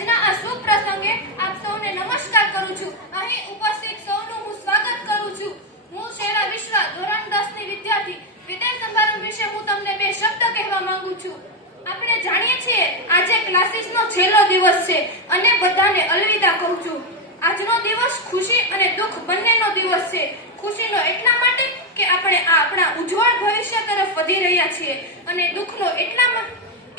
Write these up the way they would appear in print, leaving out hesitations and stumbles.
આજના આ શુભ પ્રસંગે આપ સૌને નમસ્કાર કરું છું. અહીં ઉપસ્થિત સૌનું હું સ્વાગત કરું છું. હું શેરા વિશ્વા ધોરણ 10 ની વિદ્યાર્થી. વિદાય સમારંભ વિશે હું તમને બે શબ્દ કહેવા માંગુ છું. આપણે જાણીએ છીએ આજે ક્લાસીસનો છેલ્લો દિવસ છે અને બધાને અલવિદા કહું છું. આજનો દિવસ ખુશી અને દુઃખ બંનેનો દિવસ છે. ખુશીનો એટલા માટે કે આપણે આપણા ઉજ્જવળ ભવિષ્ય તરફ વધી રહ્યા છીએ અને દુઃખનો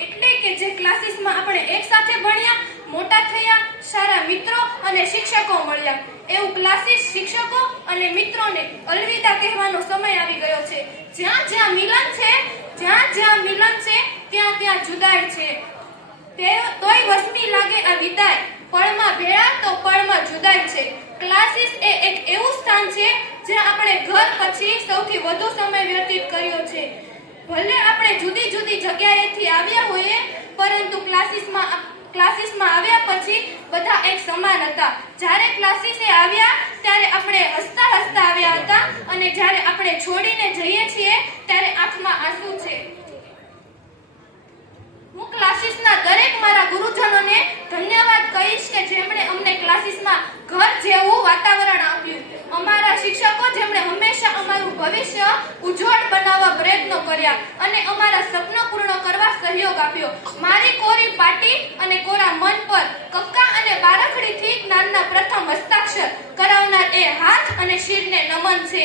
એટલે કે જે ક્લાસીસમાં આપણે એક સાથે ભણ્યા, મોટા થયા, સારા મિત્રો અને શિક્ષકો મળ્યા. એવું ક્લાસીસ, શિક્ષકો અને મિત્રોને અલવિદા કહેવાનો સમય આવી ગયો છે. જ્યાં જ્યાં મિલન છે ત્યાં ત્યાં જુદાઈ છે. તોય વસમી લાગે આ વિદાય, પળમાં ભેળા તો પળમાં જુદાઈ છે. ક્લાસીસ એ એક એવું સ્થાન છે જ્યાં આપણે ઘર પછી સૌથી વધુ સમય વ્યતીત કર્યો છે. ભલે આપણે જુદી જુદી જગ્યાએથી આવ્યા હોઈએ, પરંતુ ક્લાસીસમાં આવ્યા પછી બધા એક સમાન હતા. જ્યારે ક્લાસીસે આવ્યા ત્યારે આપણે હસતા હસતા આવ્યા હતા અને જ્યારે આપણે છોડીને જઈએ છીએ ત્યારે આંખમાં આંસુ છે. હું ક્લાસીસના દરેક મારા ગુરુજનોને ધન્યવાદ કહીશ કે જેમણે અમને ક્લાસીસમાં ઘર જેવું વાતાવરણ આપ્યું. અમારા શિક્ષકો જેમણે હંમેશા અમારું ભવિષ્ય ઉજ્જવળ બનાવવા પ્રયત્નો કર્યા અને અમારા સપના પૂર્ણ કરવા સહયોગ આપ્યો. મારી કોરી પાટી અને કોરા મન પર કક્કા અને બારખડીથી જ્ઞાનના પ્રથમ હસ્તાક્ષર કરાવનાર એ હાથ અને શિરને નમન છે.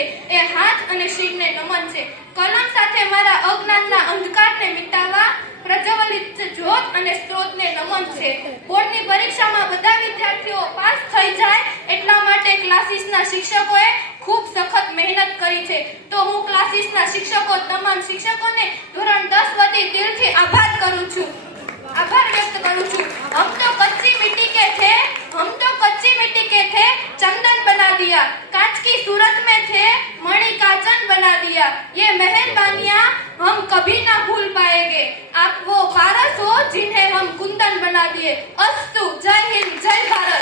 કલમ સાથે મારા અજ્ઞાનના અંધકારને મિટાવવા પ્રજ્વલિત જ્યોત અને સ્ત્રોતને નમન છે. બોર્ડની પરીક્ષામાં બધા વિદ્યાર્થીઓ પાસ થઈ જાય એટલા માટે ક્લાસીસના શિક્ષકોએ ખૂબ સખત મહેનત કરી છે. તો હું ક્લાસીસના તમામ શિક્ષકોને ધોરણ 10 વતી દિલથી આભાર વ્યક્ત કરું છું. હમ તો કચ્ચી મિટ્ટી કે થે चंदन बना दिया, कांच की सूरत में थे मणि कांचन बना दिया. ये मेहरबानियां हम कभी ना भूल पाएंगे. आप वो पारस हो जिन्हें हम कुंदन बना दिए. अस्तु. जय हिंद, जय भारत.